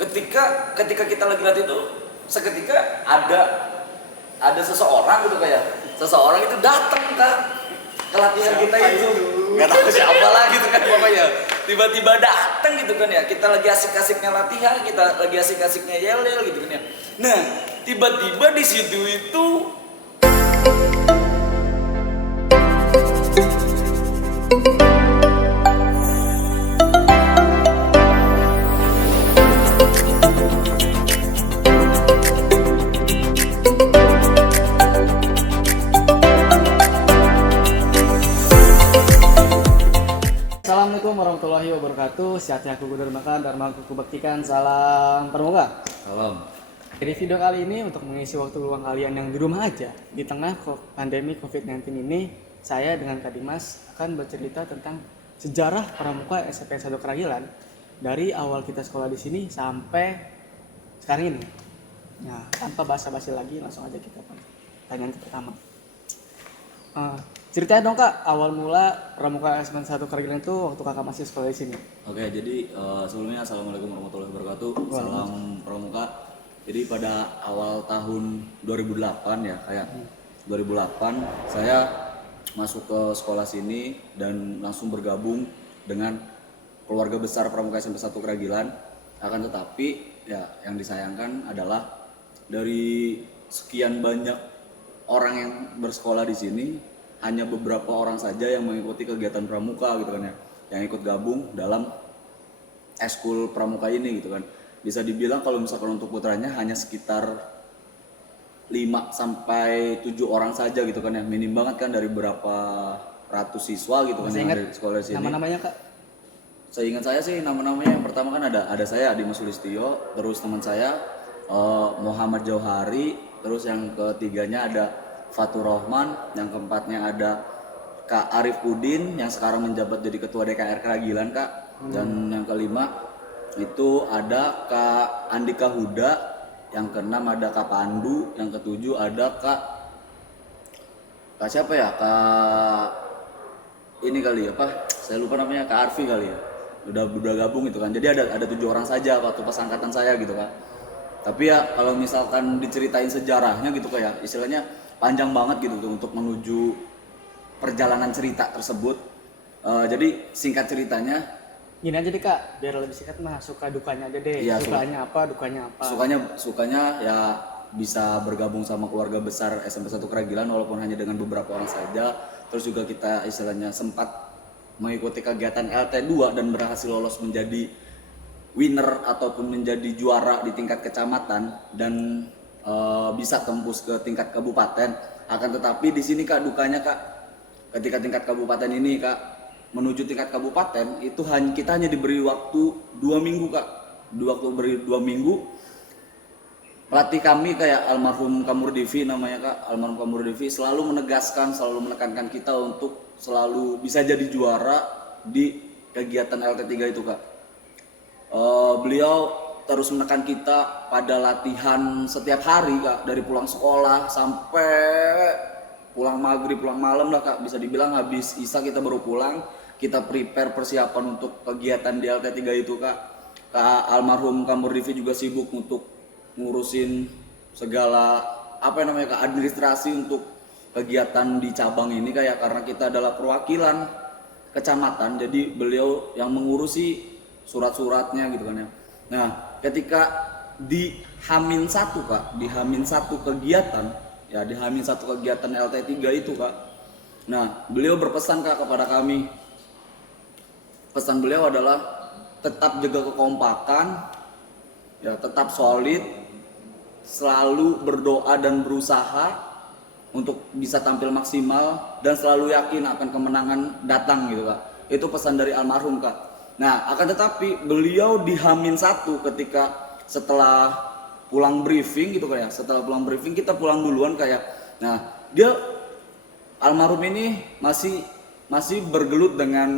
ketika kita lagi latihan itu seketika ada seseorang gitu kayak seseorang itu datang ke latihan kita itu nggak tahu siapa lah gitu kan pokoknya tiba-tiba datang gitu kan ya, kita lagi asik-asiknya latihan, kita lagi asik-asiknya yel-yel gitu kan ya. Nah tiba-tiba di situ itu Assalamualaikum warahmatullahi wabarakatuh. Sehatnya aku Dharmakan, Dharma aku baktikan. Salam pramuka. salam. Di video kali ini untuk mengisi waktu luang kalian yang di rumah aja di tengah pandemi COVID-19 ini, saya dengan Kak Dimas akan bercerita tentang sejarah pramuka SMP 1 Keragilan dari awal kita sekolah di sini sampai sekarang ini. Nah, tanpa basa-basi lagi, langsung aja kita pertanyaan pertama. Ceritain dong Kak, awal mula pramuka SMP 1 Keragilan itu waktu kakak masih sekolah di sini. Oke, jadi sebelumnya assalamualaikum warahmatullahi wabarakatuh. Salam pramuka. Jadi pada awal tahun 2008 ya, kayak 2008 saya masuk ke sekolah sini dan langsung bergabung dengan keluarga besar pramuka SMP 1 Keragilan. Akan tetapi ya yang disayangkan adalah dari sekian banyak orang yang bersekolah di sini, hanya beberapa orang saja yang mengikuti kegiatan pramuka gitu kan ya, yang ikut gabung dalam eskul pramuka ini gitu kan. Bisa dibilang kalau misalkan untuk putranya hanya sekitar 5 sampai 7 orang saja gitu kan ya, minim banget kan dari berapa ratus siswa gitu kan yang ada di sekolah di sini. Nama-namanya Kak? Seingat saya sih nama-namanya yang pertama kan ada saya Adi Sulistyo, terus teman saya Muhammad Jauhari, terus yang ketiganya ada Fatur Rahman, yang keempatnya ada Kak Arif Udin yang sekarang menjabat jadi ketua DKR Keragilan Kak, dan yang kelima itu ada Kak Andika Huda, yang keenam ada Kak Pandu, yang ketujuh ada Kak siapa ya, Kak ini kali ya apa, saya lupa namanya, Kak Arfi kali ya, udah gabung gitu kan. Jadi ada 7 orang saja waktu pas angkatan saya gitu kan. Tapi ya kalau misalkan diceritain sejarahnya gitu kayak istilahnya panjang banget gitu tuh untuk menuju perjalanan cerita tersebut. Jadi singkat ceritanya Gini aja deh Kak, biar lebih singkat mah suka dukanya aja deh. Iya, Sukanya apa, dukanya apa. Sukanya ya bisa bergabung sama keluarga besar SMP 1 Keragilan walaupun hanya dengan beberapa orang saja. Terus juga kita istilahnya sempat mengikuti kegiatan LT2 dan berhasil lolos menjadi winner ataupun menjadi juara di tingkat kecamatan dan bisa tembus ke tingkat kabupaten. Akan tetapi di sini Kak dukanya Kak, ketika tingkat kabupaten ini Kak, menuju tingkat kabupaten itu kita hanya diberi waktu 2 minggu Kak. Beri 2 minggu. Pelatih kami kayak almarhum Kamurdivi namanya Kak, almarhum Kamurdivi selalu menegaskan, selalu menekankan kita untuk selalu bisa jadi juara di kegiatan LT3 itu Kak. Beliau terus menekan kita pada latihan setiap hari Kak, dari pulang sekolah sampai pulang maghrib, pulang malam lah Kak, bisa dibilang habis Isya kita baru pulang. Kita prepare persiapan untuk kegiatan di LT3 itu Kak. Kak almarhum Kamurdivi juga sibuk untuk ngurusin segala Kak, administrasi untuk kegiatan di cabang ini kayak, karena kita adalah perwakilan kecamatan, jadi beliau yang mengurusi surat-suratnya gitu kan ya. Nah, ketika di H-1 Kak, di H-1 kegiatan, ya di H-1 kegiatan LT3 itu Kak. Nah, beliau berpesan Kak kepada kami. Pesan beliau adalah tetap jaga kekompakan, ya tetap solid, selalu berdoa dan berusaha untuk bisa tampil maksimal dan selalu yakin akan kemenangan datang gitu Kak. Itu pesan dari almarhum Kak. Nah, akan tetapi beliau di H-1 ketika setelah pulang briefing gitu kayak, setelah pulang briefing kita pulang duluan kayak. Nah, dia almarhum ini masih bergelut dengan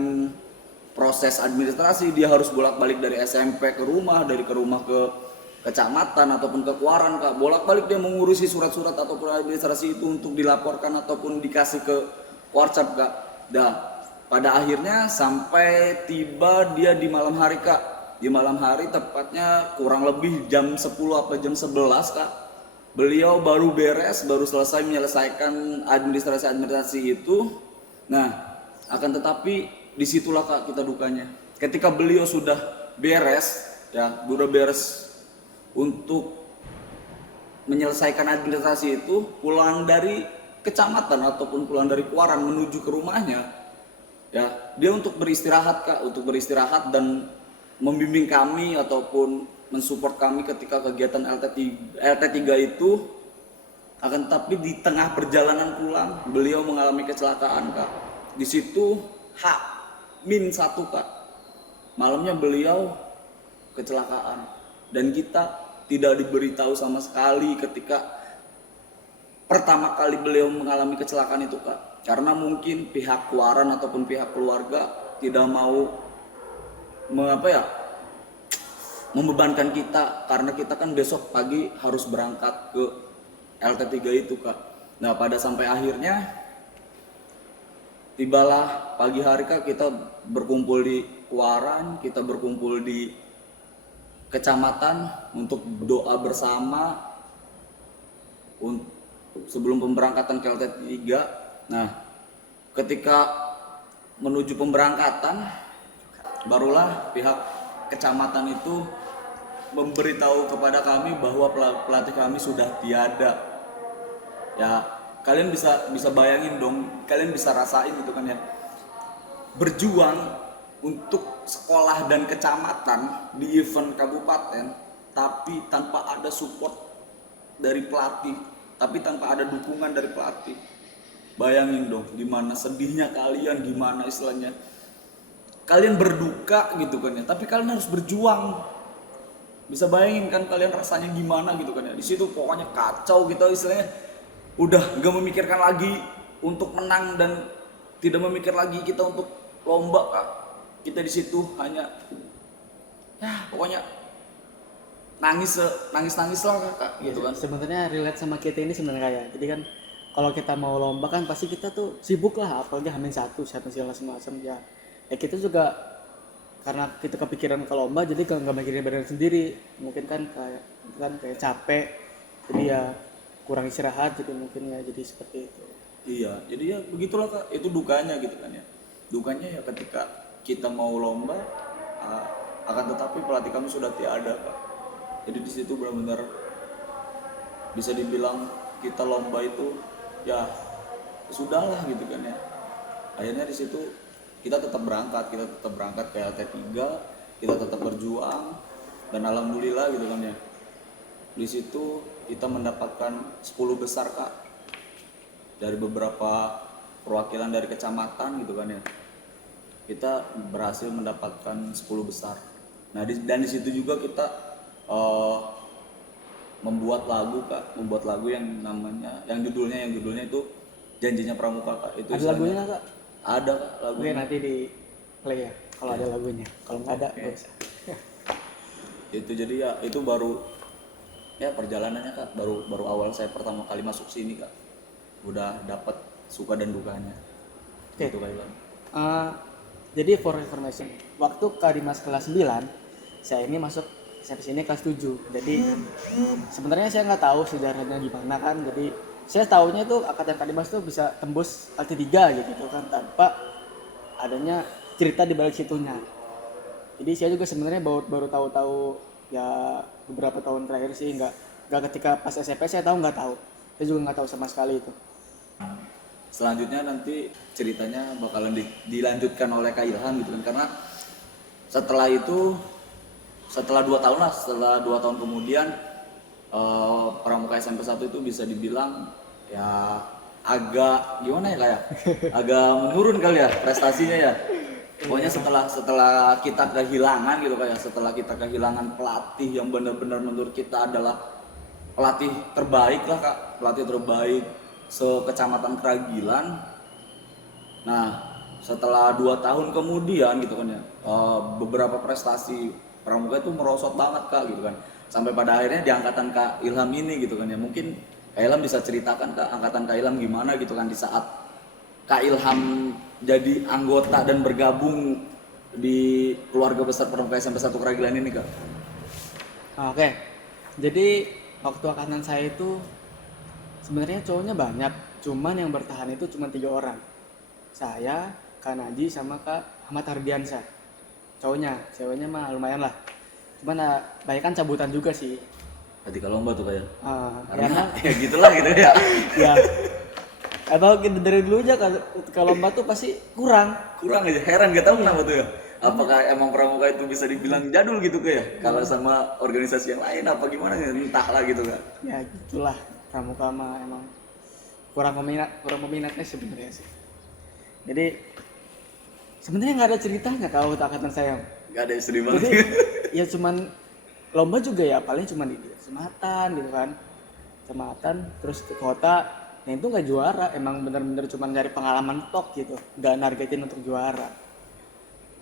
proses administrasi. Dia harus bolak-balik dari SMP ke rumah, dari ke rumah ke kecamatan ataupun ke Kuaran Kak. Bolak-balik dia mengurusi surat-surat ataupun administrasi itu untuk dilaporkan ataupun dikasih ke Warcap Kak. Pada akhirnya sampai tiba dia di malam hari Kak, di malam hari, tepatnya kurang lebih jam 10 apa jam 11 Kak. Beliau baru baru selesai menyelesaikan administrasi itu. Nah, akan tetapi disitulah Kak kita dukanya. Ketika beliau sudah udah beres untuk menyelesaikan administrasi itu, pulang dari kecamatan ataupun pulang dari Kuarang menuju ke rumahnya, ya dia untuk beristirahat Kak, untuk beristirahat dan membimbing kami ataupun mensupport kami ketika kegiatan LT3 itu. Akan tetapi di tengah perjalanan pulang beliau mengalami kecelakaan Kak. Di situ H-1 Kak, malamnya beliau kecelakaan dan kita tidak diberitahu sama sekali ketika pertama kali beliau mengalami kecelakaan itu Kak, karena mungkin pihak Kuaran ataupun pihak keluarga tidak mau membebankan kita, karena kita kan besok pagi harus berangkat ke LT3 itu Kak. Nah pada sampai akhirnya tibalah pagi hari Kak, kita berkumpul di Kuaran, kita berkumpul di kecamatan untuk doa bersama sebelum pemberangkatan ke LT3. Nah ketika menuju pemberangkatan, barulah pihak kecamatan itu memberitahu kepada kami bahwa pelatih kami sudah tiada. Ya kalian bisa bayangin dong, kalian bisa rasain gitu kan ya, berjuang untuk sekolah dan kecamatan di event kabupaten, tapi tanpa ada support dari pelatih, tapi tanpa ada dukungan dari pelatih. Bayangin dong gimana sedihnya kalian, gimana istilahnya kalian berduka gitu kan ya, tapi kalian harus berjuang. Bisa bayangin kan kalian rasanya gimana gitu kan ya. Di situ pokoknya kacau gitu istilahnya. Udah gak memikirkan lagi untuk menang dan tidak memikir lagi kita untuk lomba Kak. Kita di situ hanya ya pokoknya nangis lah Kak gitu kan. Sebenarnya relate sama kita ini sebenarnya kayak. Jadi kan kalau kita mau lomba kan pasti kita tuh sibuk lah, apalagi H-1 segala semacam ya. Ya kita juga karena kita kepikiran ke lomba jadi nggak mikirin badan sendiri, mungkin kan kayak capek, jadi ya kurang istirahat gitu mungkin ya, jadi seperti itu. Iya, jadi ya begitulah Kak, itu dukanya gitu kan ya. Dukanya ya ketika kita mau lomba, akan tetapi pelatih kami sudah tiada Kak. Jadi di situ benar-benar bisa dibilang kita lomba itu ya sudahlah gitu kan ya. Akhirnya di situ kita tetap berangkat ke LT3, kita tetap berjuang dan alhamdulillah gitu kan ya. Di situ kita mendapatkan 10 besar Kak, dari beberapa perwakilan dari kecamatan gitu kan ya. Kita berhasil mendapatkan 10 besar. Nah dan di situ juga kita membuat lagu yang judulnya itu Janjinya Pramuka Kak. Itu ada lagunya Kak? Ada Kak lagunya. Oke, nanti di play ya kalau ada lagunya, kalau nggak ada nggak usah. Itu jadi ya itu baru ya perjalanannya Kak, baru awal saya pertama kali masuk sini Kak, udah dapat suka dan dukanya. Oke. Gitu Kak Iwan. Jadi for information, waktu Kak Dimas kelas 9, saya ini masuk sampai sini kelas 7. Jadi sebenarnya saya nggak tahu sejarahnya gimana kan. Jadi saya tahunya itu angkatan Kak Dimas tuh bisa tembus LT3 gitu kan, tanpa adanya cerita di balik situnya. Jadi saya juga sebenarnya baru tahu ya beberapa tahun terakhir sih, nggak ketika pas SMP saya nggak tahu. Saya juga nggak tahu sama sekali itu. Selanjutnya nanti ceritanya bakalan dilanjutkan oleh Kak Ilham gitu kan, karena setelah 2 tahun kemudian Pramuka SMP 1 itu bisa dibilang ya agak gimana ya kayak agak menurun kali ya prestasinya ya. Pokoknya setelah kita kehilangan gitu kayak, setelah kita kehilangan pelatih yang benar-benar menurut kita adalah pelatih terbaik lah Kak, pelatih terbaik se-Kecamatan Kragilan. Nah setelah 2 tahun kemudian gitu kan ya, beberapa prestasi Pramuka itu merosot banget Kak gitu kan, sampai pada akhirnya di angkatan Kak Ilham ini gitu kan ya. Mungkin Kak Ilham bisa ceritakan Kak, angkatan Kak Ilham gimana gitu kan di saat Kak Ilham jadi anggota dan bergabung di keluarga besar Pramuka SMP 1 Keragilan ini kak? Oke, jadi waktu angkatan saya itu sebenarnya cowoknya banyak, cuman yang bertahan itu cuma 3 orang. Saya, Kak Naji, sama Kak Ahmad Hardiansyah. Cowoknya, ceweknya mah lumayan lah. Cuman banyak kan cabutan juga sih. Ketika lomba tuh kayak Ya, karena ya gitulah gitu ya. ya. Atau kita dari dulu aja kalau lomba tuh pasti kurang. Kurang aja, heran gak tahu kenapa tuh ya. Apakah emang Pramuka itu bisa dibilang jadul gitu kayak kalau sama organisasi yang lain apa gimana ya, entahlah gitu kak. Ya gitulah, pramuka mah emang kurang peminatnya sebenarnya sih. Jadi sebenarnya nggak ada ceritanya kalau angkatan saya. Gak ada istri Jadi banget. ya cuman lomba juga ya paling cuma di kecamatan gitu kan, kecamatan terus ke kota. Nah itu nggak juara, emang bener-bener cuma nyari pengalaman tok gitu, nggak nargetin untuk juara.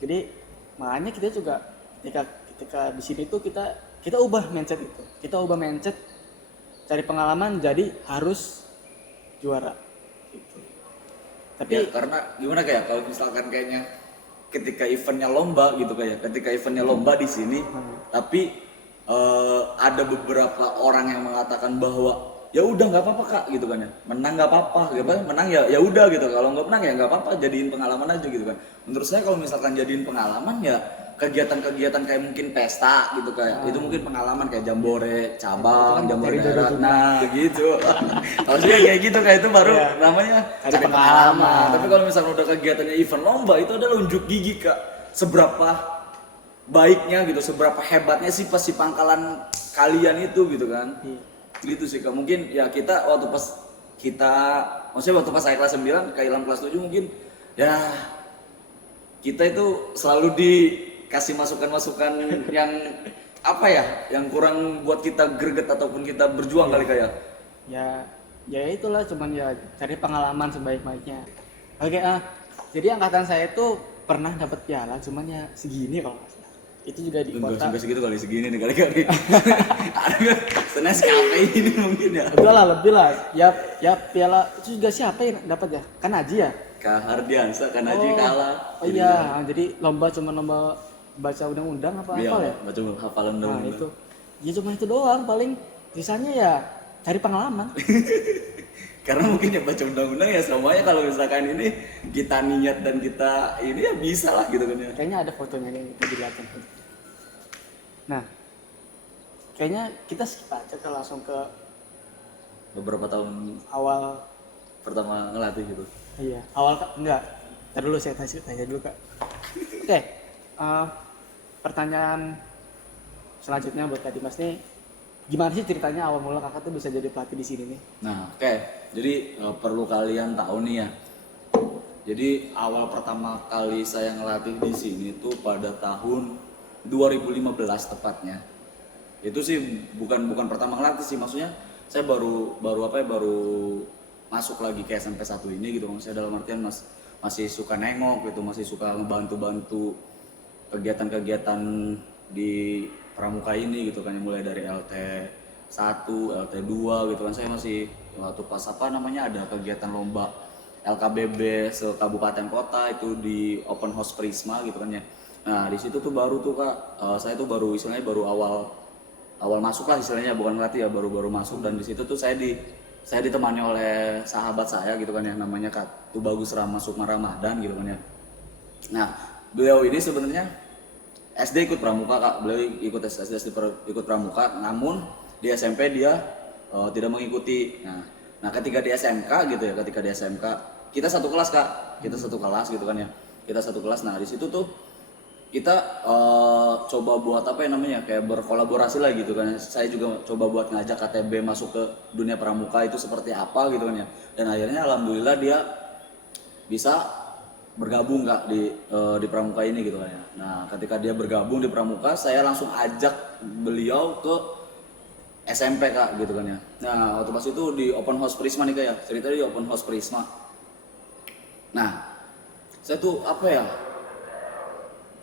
Jadi makanya kita juga ketika di sini tuh kita ubah mindset itu, kita ubah mindset cari pengalaman jadi harus juara gitu. Tapi Ya karena gimana kayak kalau misalkan kayaknya ketika eventnya lomba gitu kayak ketika eventnya lomba di sini tapi ada beberapa orang yang mengatakan bahwa ya udah nggak apa-apa kak gitu kan ya, menang nggak apa-apa gitu kan, menang ya udah gitu, kalau nggak menang ya nggak apa-apa, jadiin pengalaman aja gitu kan. Menurut saya kalau misalkan jadiin pengalaman ya kegiatan-kegiatan kayak mungkin pesta gitu kayak itu mungkin pengalaman kayak jambore cabang, jambore daerah, nah gitu. Kalau sih kayak gitu kayak itu baru namanya Cari cari pengalaman. pengalaman. Tapi kalau misalkan udah kegiatannya event lomba itu adalah unjuk gigi kak, seberapa baiknya gitu, seberapa hebatnya sih pasti pangkalan kalian itu gitu kan. Gitu sih kak, mungkin ya kita waktu pas maksudnya waktu pas saya kelas 9 ke Ilham kelas 7 mungkin ya kita itu selalu dikasih masukan-masukan yang apa ya, yang kurang buat kita greget ataupun kita berjuang kali kayak. ya itulah cuman ya cari pengalaman sebaik-baiknya. Oke, jadi angkatan saya itu pernah dapat piala cuman ya segini kalau nggak salah. Itu juga di Enggak kota. sampai segitu kali, segini nih kali-kali. Ada senes kafe ini mungkin ya. Udah lah lebih lah. Ya piala itu juga siapa yang dapat ya? Kan Aji ya? Kak Hardiansa kan Aji kalah. Oh iya, jadi lomba cuma lomba baca undang-undang apa Iya, ya? baca hafalan Nah undang-undang. itu, ya cuma itu doang paling. Sisanya ya cari pengalaman. Karena mungkin ya baca undang-undang ya semuanya kalau misalkan ini kita niat dan kita ini ya bisa lah gitu kan ya. Kayaknya ada fotonya nih bisa dilihatin. Nah, kayaknya kita skip aja ke langsung ke Beberapa tahun awal. pertama ngelatih gitu. Iya, awal enggak. Ntar dulu saya tanya dulu kak. Oke, pertanyaan selanjutnya buat Kak Dimas nih, gimana sih ceritanya awal mula kakak tuh bisa jadi pelatih di sini nih? Nah, oke. Jadi perlu kalian tahu nih ya. Jadi awal pertama kali saya ngelatih di sini tuh pada tahun 2015 tepatnya. Itu sih bukan pertama ngelatih sih, maksudnya saya baru masuk lagi ke SMP 1 ini gitu. Maksudnya dalam artian masih suka nengok gitu, masih suka ngebantu-bantu kegiatan-kegiatan di pramuka ini gitu kan, yang mulai dari LT 1, LT 2 gitu kan. Saya masih waktu pas ada kegiatan lomba LKBB se-kabupaten kota itu di open house Prisma gitu kan ya. Nah di situ tuh baru tuh kak, saya tuh baru istilahnya baru awal masuk lah istilahnya, bukan ngelatih ya, baru masuk. Dan di situ tuh saya ditemani oleh sahabat saya gitu kan ya, namanya Kak Tubagus Rama Sukma Ramadan gitu kan ya. Nah beliau ini sebenarnya SD ikut pramuka kak, beliau ikut ikut pramuka, namun di SMP dia tidak mengikuti. Nah ketika di SMK gitu ya, kita satu kelas kak, kita satu kelas gitu kan ya, kita satu kelas. Nah di situ tuh kita coba buat apa yang namanya kayak berkolaborasi lah gitu kan. Saya juga coba buat ngajak KTB masuk ke dunia pramuka itu seperti apa gitu kan ya. Dan akhirnya alhamdulillah dia bisa bergabung kak di pramuka ini gitu kan ya. Nah ketika dia bergabung di pramuka, saya langsung ajak beliau ke SMP kak gitu kan ya. Nah waktu pas itu di open house Prisma nih kak ya, ceritanya di open house Prisma. Nah saya tuh apa ya,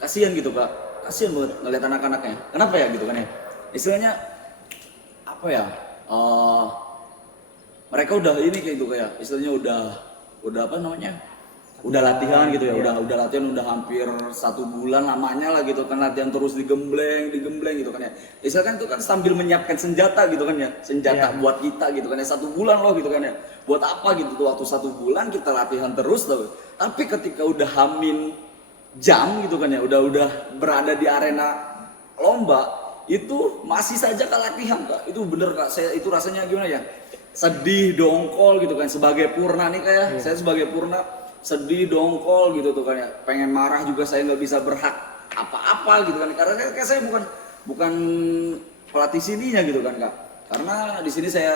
kasihan gitu kak, kasihan banget ngeliat anak-anaknya. Kenapa ya gitu kan ya, istilahnya apa ya, mereka udah ini kayak gitu kayak istilahnya udah apa namanya, udah latihan gitu ya, udah latihan udah hampir 1 bulan lamanya lah gitu kan, latihan terus digembleng gitu kan ya. Misalkan itu kan sambil menyiapkan senjata gitu kan ya, senjata buat kita gitu kan ya, 1 bulan loh gitu kan ya. Buat apa gitu tuh, waktu 1 bulan kita latihan terus loh. Tapi ketika udah hamin jam gitu kan ya, udah berada di arena lomba, itu masih saja kak latihan kak. Itu bener kak, saya itu rasanya gimana ya, sedih dongkol gitu kan, sebagai Purna nih kayak saya sebagai Purna sedih dongkol gitu tuh kan ya, pengen marah juga saya nggak bisa berhak apa-apa gitu kan, karena saya bukan pelatih sininya gitu kan kak, karena di sini saya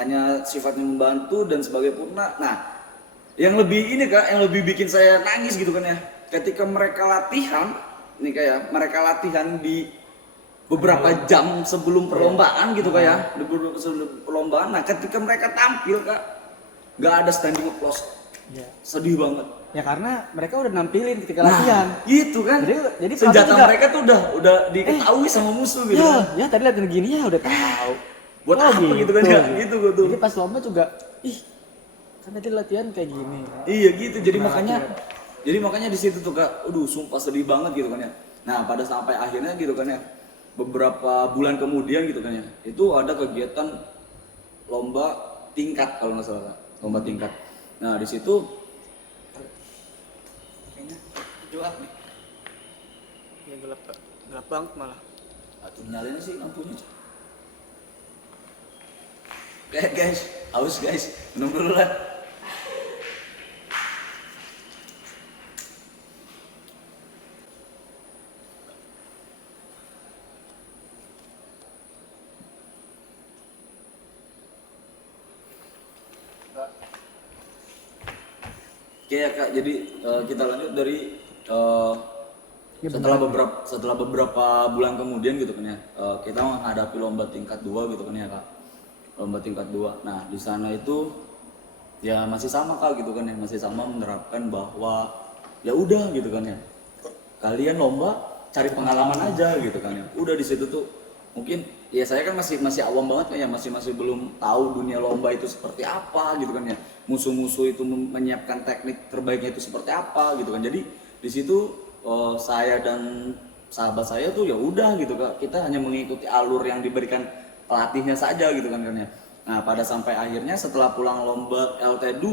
hanya sifatnya membantu dan sebagai Purna. Nah yang lebih ini kak, yang lebih bikin saya nangis gitu kan ya, ketika mereka latihan nih kayak mereka latihan di beberapa jam sebelum perlombaan gitu kak ya, sebelum perlombaan. Nah ketika mereka tampil kak, nggak ada standing applause. Sedih banget ya, karena mereka udah nampilin ketika latihan. Itu kan, jadi senjata juga, mereka tuh udah diketahui sama musuh gitu ya tadi latihan gini ya udah tahu buat apa gitu kan ya, gitu tuh. Jadi pas lomba juga kan tadi latihan kayak gini. Iya gitu, jadi makanya di situ tuh kak, sumpah sedih banget gitu kan ya. Nah pada sampai akhirnya gitu kan ya, beberapa bulan kemudian gitu kan ya, itu ada kegiatan lomba tingkat kalau nggak salah kak, lomba tingkat. Nah di situ kayaknya gelap nih. Ya gelap banget malah. Atuh nyalain sih lampunya. Guys, haus guys, minum dulu lah. Oke ya kak, jadi kita lanjut dari setelah beberapa bulan kemudian gitu kan ya, kita menghadapi lomba tingkat 2 gitu kan ya kak, lomba tingkat 2. Nah di sana itu ya masih sama kak gitu kan ya, masih sama menerapkan bahwa ya udah gitu kan ya, kalian lomba cari pengalaman aja gitu kan ya. Udah di situ tuh mungkin ya saya kan masih awam banget kan ya, masih belum tahu dunia lomba itu seperti apa gitu kan ya, musuh-musuh itu menyiapkan teknik terbaiknya itu seperti apa gitu kan. Jadi di situ saya dan sahabat saya tuh ya udah gitu kak, kita hanya mengikuti alur yang diberikan pelatihnya saja gitu kan ya. Nah pada sampai akhirnya setelah pulang lomba LT2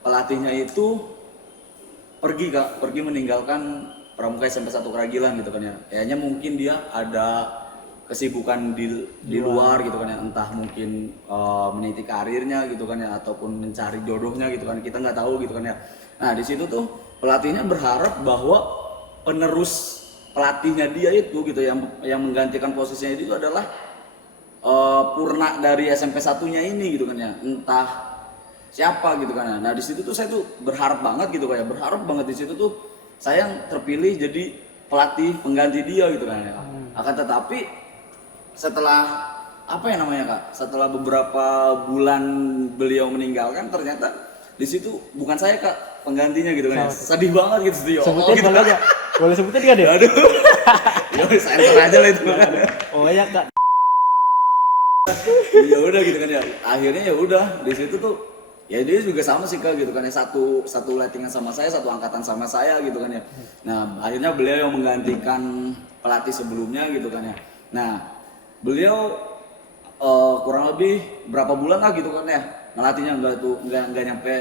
pelatihnya itu pergi meninggalkan Pramuka SMP 1 Keragilan gitu kan ya. Kayaknya mungkin dia ada kesibukan di luar gitu kan ya, entah mungkin meniti karirnya gitu kan ya, ataupun mencari jodohnya gitu kan, kita nggak tahu gitu kan ya. Nah di situ tuh pelatihnya berharap bahwa penerus pelatihnya dia itu gitu, yang menggantikan posisinya itu adalah Purna dari SMP 1-nya ini gitu kan ya, entah siapa gitu kan ya. Nah di situ tuh saya tuh berharap banget gitu kan ya, berharap banget di situ tuh saya yang terpilih jadi pelatih pengganti dia gitu kan ya. Akan tetapi setelah apa ya namanya kak, setelah beberapa bulan beliau meninggalkan, ternyata di situ bukan saya kak penggantinya gitu kan ya. Sedih banget gitu sih. Sebutin gitu boleh gak? Boleh sebutin gak deh? Aduh. Ya sensor aja lah itu kan. Oh ya kak. Ya udah gitu kan ya. Akhirnya ya udah di situ tuh ya dia juga sama sih kak gitu kan ya, satu lettingan sama saya, satu angkatan sama saya gitu kan ya. Nah akhirnya beliau yang menggantikan pelatih sebelumnya gitu kan ya. Nah beliau kurang lebih berapa bulan lah gitu kan ya ngelatihnya, nggak nyampe,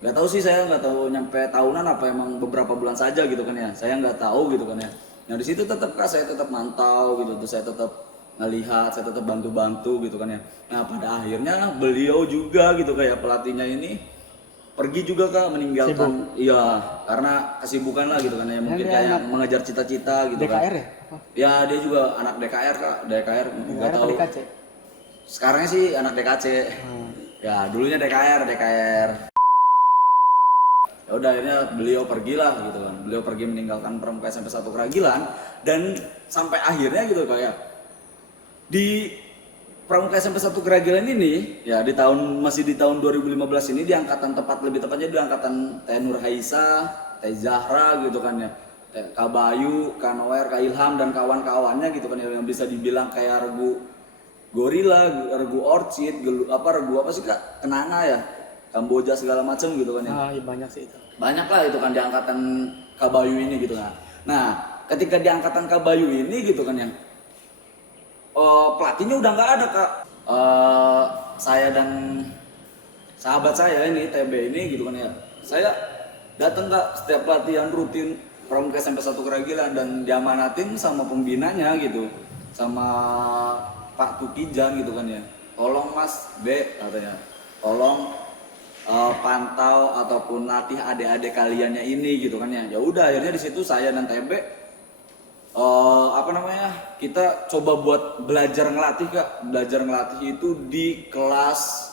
nggak tahu sih, saya nggak tahu nyampe tahunan apa emang beberapa bulan saja gitu kan ya, saya nggak tahu gitu kan ya. Nah di situ tetap kak saya tetap mantau gitu, terus saya tetap ngelihat, saya tetap bantu gitu kan ya. Nah pada akhirnya beliau juga gitu kayak pelatihnya ini pergi juga kak, meninggalkan. Iya karena kesibukan lah gitu kan ya, mungkin kayak mengejar cita-cita gitu DKR kan. ya? Ya dia juga anak DKR kak, DKR nggak tahu. DKC? Sekarangnya sih anak DKC. Ya dulunya DKR. Ya udah akhirnya beliau pergilah gitu kan, beliau pergi meninggalkan Pramuka SMP 1 Keragilan, dan sampai akhirnya gitu kayak di Pramuka SMP 1 Keragilan ini ya masih di tahun 2015 ini, di angkatan lebih tepatnya di angkatan Teh Nur Haisa, Teh Zahra gitu kan ya, Kak Bayu, Kak Noer, Kak Ilham dan kawan-kawannya gitu kan ya, yang bisa dibilang kayak regu Gorila, regu Orchid, regu apa sih kak, Kenanga ya, Kamboja segala macam gitu kan ya. Iya banyak sih itu. Banyak lah itu kan di angkatan Kabayu ini gitu kan. Nah, ketika di angkatan Kabayu ini gitu kan ya, pelatihnya udah nggak ada kak. Saya dan sahabat saya ini TB ini gitu kan ya, saya datang kak setiap latihan rutin Pramuka SMP 1 Keragilan dan diamanatin sama pembinanya gitu, sama Pak Tukijan gitu kan ya. Tolong Mas B katanya, tolong pantau ataupun latih adik-adik kaliannya ini gitu kan ya. Ya udah akhirnya di situ saya dan TB kita coba buat belajar ngelatih kak. Belajar ngelatih itu di kelas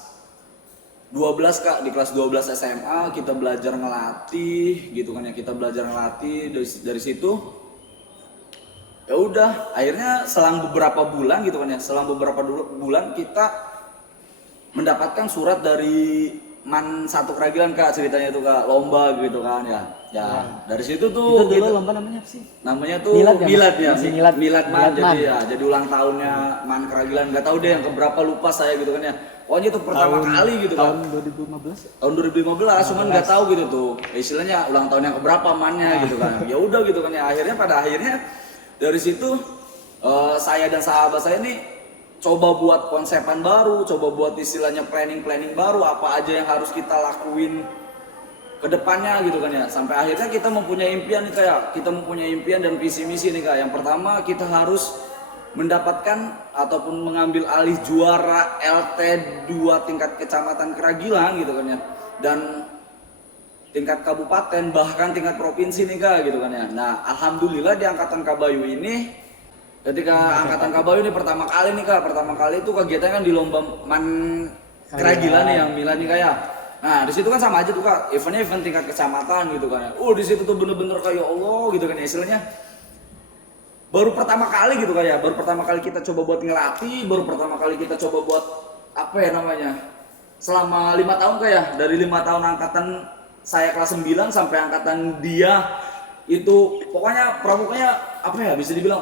12 kak, di kelas 12 SMA kita belajar ngelatih gitu kan ya. Kita belajar ngelatih dari situ. Ya udah akhirnya selang beberapa bulan gitu kan ya, selang beberapa bulan kita mendapatkan surat dari Man 1 Keragilan kak, ceritanya itu kak, lomba gitu kan ya. Ya, dari situ tuh Itu dulu lomba namanya apa sih? namanya tuh Milad ya. Milad Man. Jadi ya, jadi ulang tahunnya Man Keragilan. Enggak tahu deh yang keberapa, lupa saya gitu kan ya. Pokoknya itu pertama kali gitu kan. Tahun 2015 ya? Tahun 2015, cuman nggak tahu gitu tuh. Istilahnya ulang tahun yang keberapa mannya gitu kan. Ya udah gitu kan ya. Pada akhirnya dari situ saya dan sahabat saya ini coba buat konsepan baru, coba buat istilahnya planning baru, apa aja yang harus kita lakuin ke depannya gitu kan ya. Sampai akhirnya kita mempunyai impian nih kayak, kita mempunyai impian dan visi misi nih kak. Yang pertama kita harus mendapatkan ataupun mengambil alih juara LT 2 tingkat kecamatan Keragilan gitu kan ya. Dan tingkat kabupaten bahkan tingkat provinsi nih kak gitu kan ya. Nah alhamdulillah di angkatan Kabayu ini, ketika angkatan Kabayu ini pertama kali itu kegiatan kan di lomba Man Keragilan nih yang Milan nih kayak. Nah di situ kan sama aja tuh kak, event tingkat kecamatan gitu kan ya. Di situ tuh bener-bener kayak Allah gitu kan ya, istilahnya baru pertama kali gitu kayak, baru pertama kali kita coba buat ngelatih, baru pertama kali kita coba buat selama 5 tahun kayak, dari 5 tahun angkatan saya kelas 9 sampai angkatan dia itu pokoknya pramukanya bisa dibilang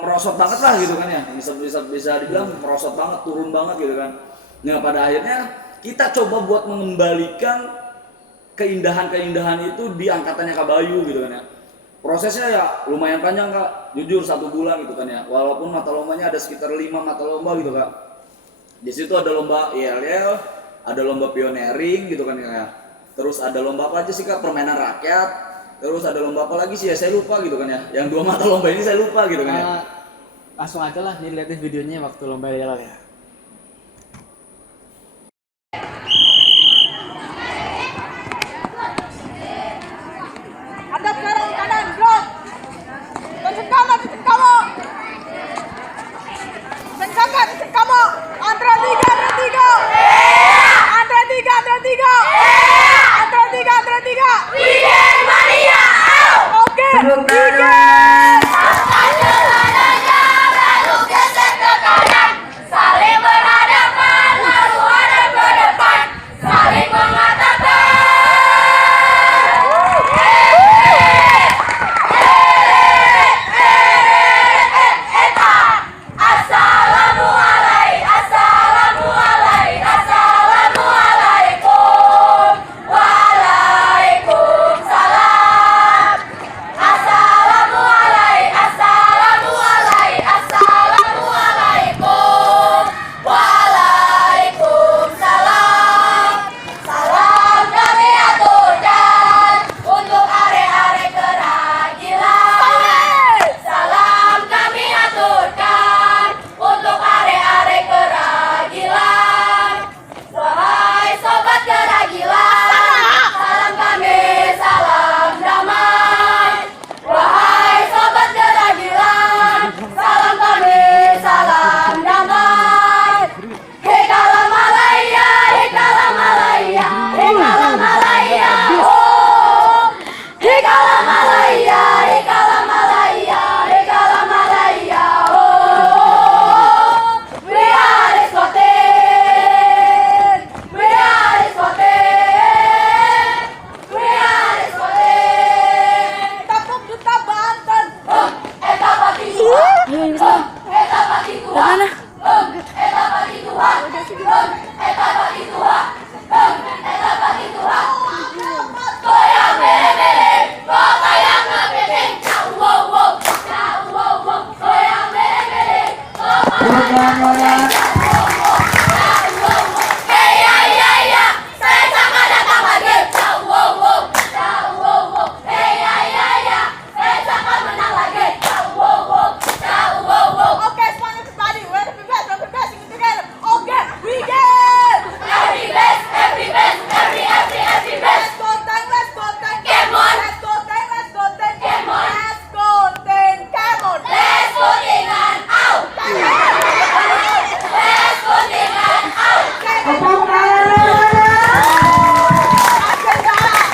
merosot banget lah gitu kan ya, bisa dibilang merosot banget, turun banget gitu kan. Nah pada akhirnya kita coba buat mengembalikan keindahan itu di angkatannya Kabayu gitu kan ya. Prosesnya ya lumayan panjang kak, jujur 1 bulan gitu kan ya. Walaupun mata lombanya ada sekitar 5 mata lomba gitu kak. Di situ ada lomba ILL, ada lomba pioneering gitu kan ya. Terus ada lomba apa aja sih kak, permainan rakyat. Terus ada lomba apa lagi sih ya, saya lupa gitu kan ya. Yang 2 mata lomba ini saya lupa gitu kan ya. Langsung aja lah, nih liatin videonya waktu lomba ILL ya. Ada sekarang kanan, blok. Pencet kanan, pencet kamu. Pencet kamu. Andra 3. Andra 3. Weekend Mania. Oke. Weekend. Saling berhadapan, lalu hadap ke depan, saling mengatakan. Mana? Tepuk tangan banget. Okay, semuanya kembali. We're the best, we're the best, sing it together. Okay, we get every best, every best, every best. Let's go tank, let's go tank. Come on. Let's go tank, let's go tank. Come on. Let's go tank, come on. Let's go tank out. Let's go tank out. Tepuk tangan.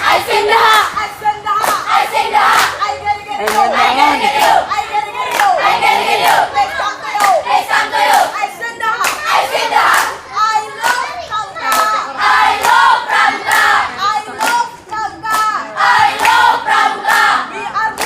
I sing the heart. I sing the heart. I sing the heart. I get it, get it. I get it, get it. I get it, get it. I get it, get it. Let's come to you. Let's come to you. I sing the heart. I sing the heart. I love Kangka. I love Kangka. I love Kangka. I love Kangka. We are.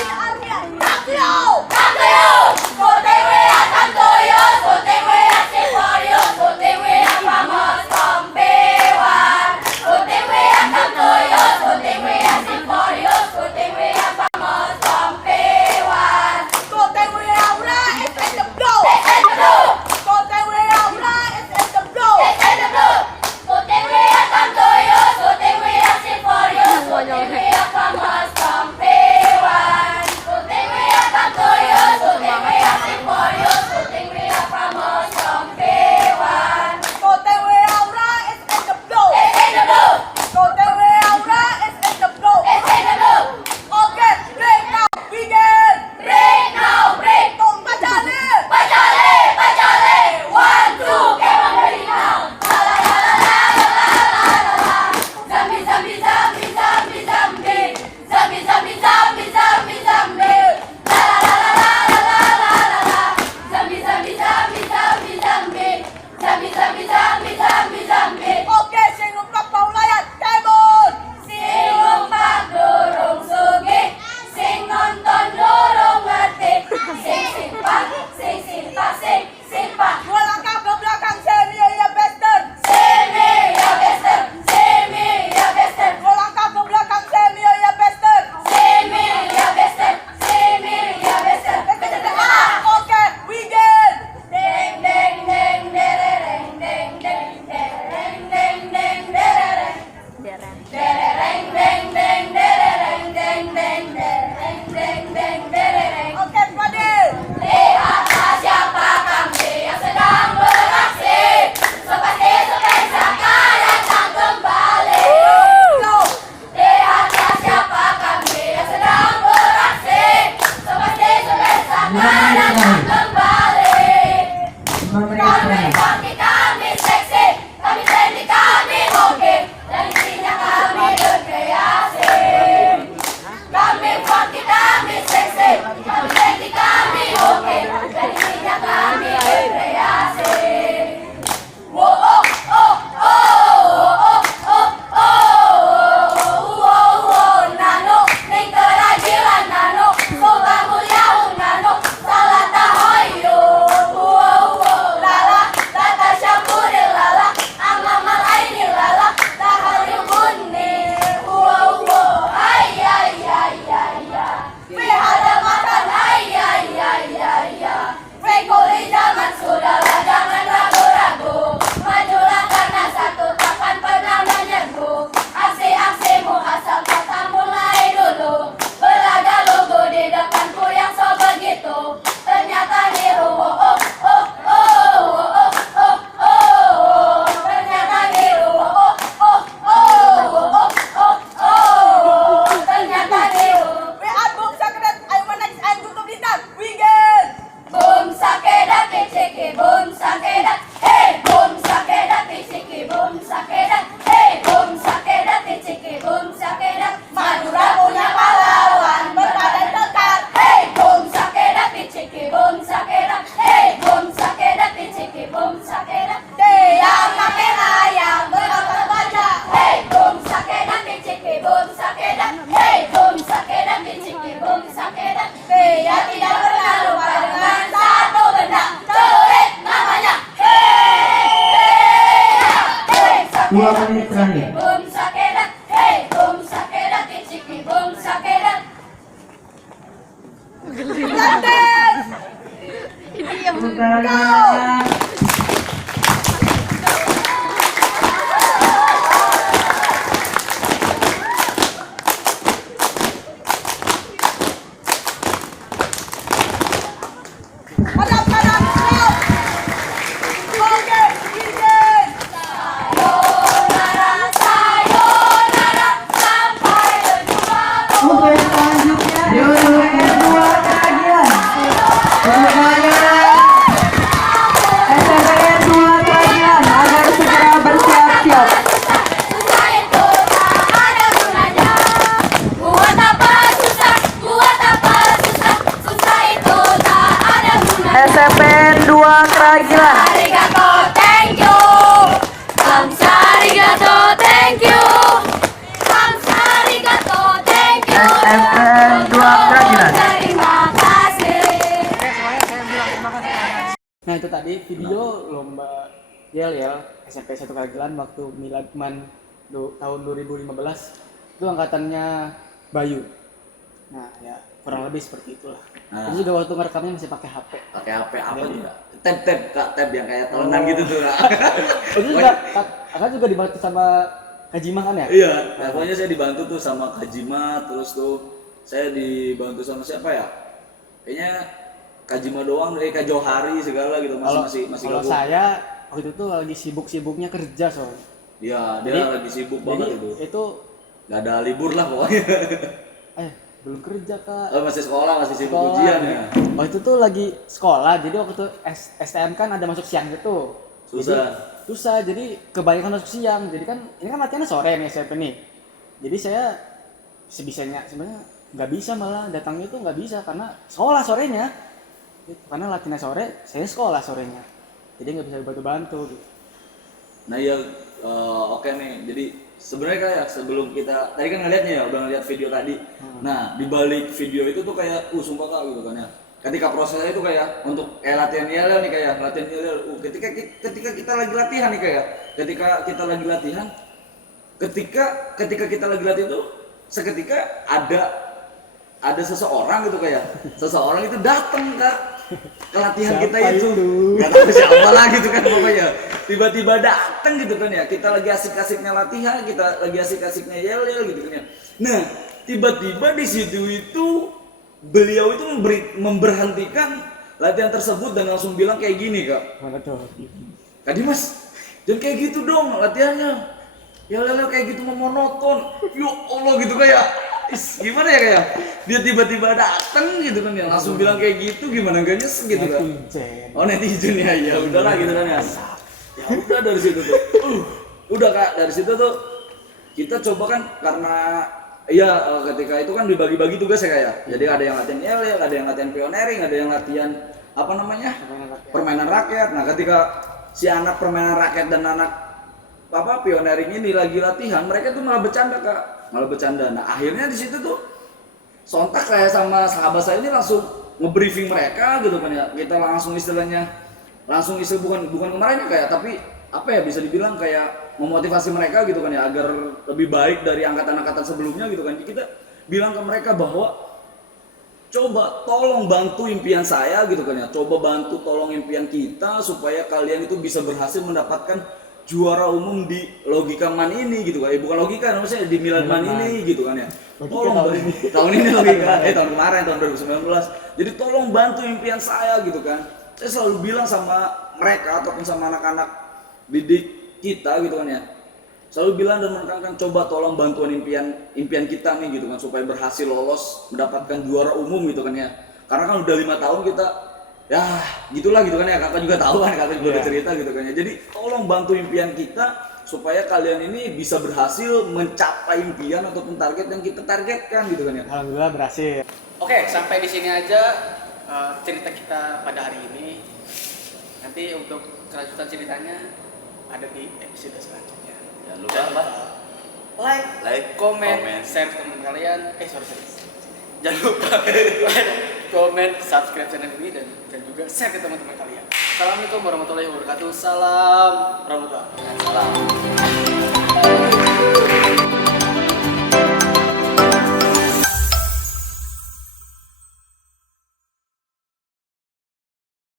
Come to you. Come to you. So they will come to you. So they will sing for you. So they will promise from Bewan. So they will come to you. So they will sing for you. So they will promise from Bewan. So they will rise in the blue. In the blue. So they will rise in the blue. In the blue. So they will come to you. So they will sing for you. So they will promise from Bewan. So they will come to you. So they will sing for you. So they will promise from Bewan. So they will rise in the blue. In the blue. So they will rise in the blue. In the blue. Okay, break now, begin. Break now, break. Tung bajale, bajale, bajale. 1, 2, come on, ready now. La la la la la la la la la. Zombie, zombie, zombie, zombie, zombie. Zombie, zombie, zombie, zombie, zombie. La la la la la la la la la. Zombie, zombie, zombie, zombie, zombie. Zombie, zombie, zombie, zombie, zombie. Okay, sing numpak paulayan, come on. Sing numpak dorong sugi, sing nonton dorong ngetik, sing simpak, sing simpak, sing pak. Dua langkah ke belakang, semi ya bester, semi ya bester, semi ya bester. Dua langkah ke belakang, semi ya bester, semi ya bester, semi ya bester. Oke, we get. Deng deng deng dereng deng deng dereng deng deng dereng. Dereng deng deng dereng deng deng dereng deng deng dereng. Oke, Fadil. Lihatlah siapa kami yang sedang beraksi. Seperti sepeda datang kembali. Lihatlah siapa kami yang sedang beraksi. Seperti sepeda datang kembali. Kami funky, kami seksi, kami trendy, kami oke, dan intinya kami berkreasi. Kami funky, kami seksi, kami trendy, kami oke, dan intinya kami berkreasi. Wow, oh, oh, oh, oh, oh, oh, wow, wow, nano, ning kerajilan nano, soba mulia nano, salah tahoyo, wow, wow, lala, tata syamuril lala, amamal ainil lala, taharil bunni, wow, wow, ay, ay, ay, ay, ay, pihada makan, ay, ay, ay, ay, ay, Fekuli zaman sudahlah, jangan ragu-ragu, majulah karena satu takkan pernah menyerbu. Aksi-aksimu asal kata mulai dulu, belaga logo di depanku yang so begitu, ternyata niru, oh, oh, oh, oh, oh, oh, oh, ternyata niru, oh, oh, oh, oh, oh, oh, ternyata niru. We are Boom Sakret, I'm next, I'm Gutu Bintang, we get Boom Sakedat, ciki, boom sakedat, hey, boom sakedat, ciki, boom sakedat, hey, boom sakedat, ciki, boom sakedat. Madura punya pahlawan berbadan kekar, hey, boom sakedat, ciki, boom sakedat, hey, boom sakedat, ciki, boom sakedat. Tiang makin ayam berotot baja, hey, boom sakedat, ciki, boom sakedat, hey, boom sakedat, ciki, boom sakedat. Dia tidak pernah lupa dengan satu benda, celurit namanya, hey, hey, 2 menit terakhir. boom sakedat, hey, boom sakedat, ciki, boom sakedat. London! Tepuk tangan. Hadap kanan, stop. Oke, begin. Sayonara, sayonara, sampai berjumpa. Untuk selanjutnya SMPN 2 Keragilan. Semuanya SMPN 2 Keragilan agar segera bersiap-siap. Susah itu tak ada gunanya. Buat apa susah, buat apa susah. Susah itu tak ada gunanya. SMPN 2 Keragilan. Arigato, thank you. Kamsa arigato, thank you. Kamsa arigato, thank you. SMPN 2 Keragilan. Terima kasih. Nah itu tadi video lomba yel-yel SMP 1 Keragilan waktu Miladman tahun 2015 itu angkatannya Bayu. Nah ya kurang lebih seperti itulah. Nah. Itu juga waktu ngerekamnya masih pakai HP. Pakai HP apa juga? Tab Kak, tab yang kayak talenan gitu tuh Kak. Itu juga kakak juga dibantu sama Kajima kan ya? Iya, nah, pokoknya saya dibantu tuh sama Kajima, terus tuh saya dibantu sama siapa ya? Kayaknya Kajima doang, Kak Johari segala gitu masih Kalau gabung. saya waktu itu lagi sibuk-sibuknya kerja soalnya. Iya, dia Jadi- lagi sibuk banget Jadi itu. itu Gak ada libur lah pokoknya. belum kerja kak. Masih sekolah, masih sibuk Sekolah. ujian ya. Waktu itu tuh lagi sekolah, jadi waktu itu STM kan ada masuk siang gitu. Susah. Susah, jadi kebanyakan masuk siang. Jadi kan ini kan latihannya sore nih SMP nih. Jadi saya sebisanya sebenarnya nggak bisa, malah datangnya itu nggak bisa karena sekolah sorenya. Karena latihannya sore, saya sekolah sorenya. Jadi nggak bisa bantu-bantu gitu. Nah ya oke nih. Jadi sebenarnya kayak sebelum kita tadi kan ngeliatnya ya, udah ngeliat video tadi. Nah di balik video itu tuh kayak sumpah Kak gitu kan ya. Ketika prosesnya itu kayak untuk latihan yel nih kayak latihan yel. Ketika kita lagi latihan nih kayak ketika kita lagi latihan kita lagi latihan tuh seketika ada seseorang gitu kayak seseorang itu datang Kak ke latihan kita Siapa itu. itu? Gak tahu siapa lah gitu kan pokoknya. Tiba-tiba datang gitu kan ya. Kita lagi asik-asiknya latihan, kita lagi asik-asiknya yel-yel gitu kan ya. Nah, tiba-tiba di situ itu beliau itu memberhentikan latihan tersebut dan langsung bilang kayak gini Kak. Mana tuh? Kak Dimas, jangan kayak gitu dong latihannya. Yel-yel kayak gitu monoton. Ya Allah gitu kayak gimana ya kayak dia tiba-tiba datang gitu kan ya langsung bilang kayak gitu gimana gak nyesek gitu kan. Netizen. Oh netizen ya udahlah gitu kan ya. Ya udah dari situ tuh. Udah Kak dari situ tuh kita coba kan karena iya ketika itu kan dibagi-bagi tugas ya kayak. Jadi ada yang latihan yel, ada yang latihan pioneering, ada yang latihan apa namanya? Permainan rakyat. Nah, ketika si anak permainan rakyat dan anak pioneering ini lagi latihan, mereka tuh malah bercanda Kak. Malah bercanda. Nah, akhirnya di situ tuh sontak saya sama sahabat saya ini langsung nge-briefing mereka gitu kan ya. Kita langsung istilahnya bukan kemarin ya kayak tapi apa ya bisa dibilang kayak memotivasi mereka gitu kan ya agar lebih baik dari angkatan-angkatan sebelumnya gitu kan. Kita bilang ke mereka bahwa coba tolong bantu impian saya gitu kan ya. Coba bantu tolong impian kita supaya kalian itu bisa berhasil mendapatkan juara umum di Logika Man ini gitu kan. Bukan logika maksudnya di Milan Man ini gitu kan ya. Tolong tahun ini logika tahun kemarin tahun 2019. Jadi tolong bantu impian saya gitu kan. Saya selalu bilang sama mereka ataupun sama anak-anak didik kita gitu kan ya. Selalu bilang dan menekankan coba tolong bantuan impian kita nih gitu kan supaya berhasil lolos mendapatkan juara umum gitu kan ya. Karena kan udah 5 tahun kita ya gitulah gitu kan ya, kakak juga tahu kan, kakak juga udah cerita gitu kan ya. Jadi tolong bantu impian kita supaya kalian ini bisa berhasil mencapai impian ataupun target yang kita targetkan gitu kan ya. Alhamdulillah berhasil. Oke, sampai di sini aja cerita kita pada hari ini. Nanti untuk kelanjutan ceritanya ada di episode selanjutnya. Jangan lupa apa? Like, comment, share ke teman kalian. Sorry. Jangan lupa like, comment, subscribe channel ini dan juga share ke teman-teman kalian. Assalamualaikum warahmatullahi wabarakatuh. Salam Pramuka. Salam.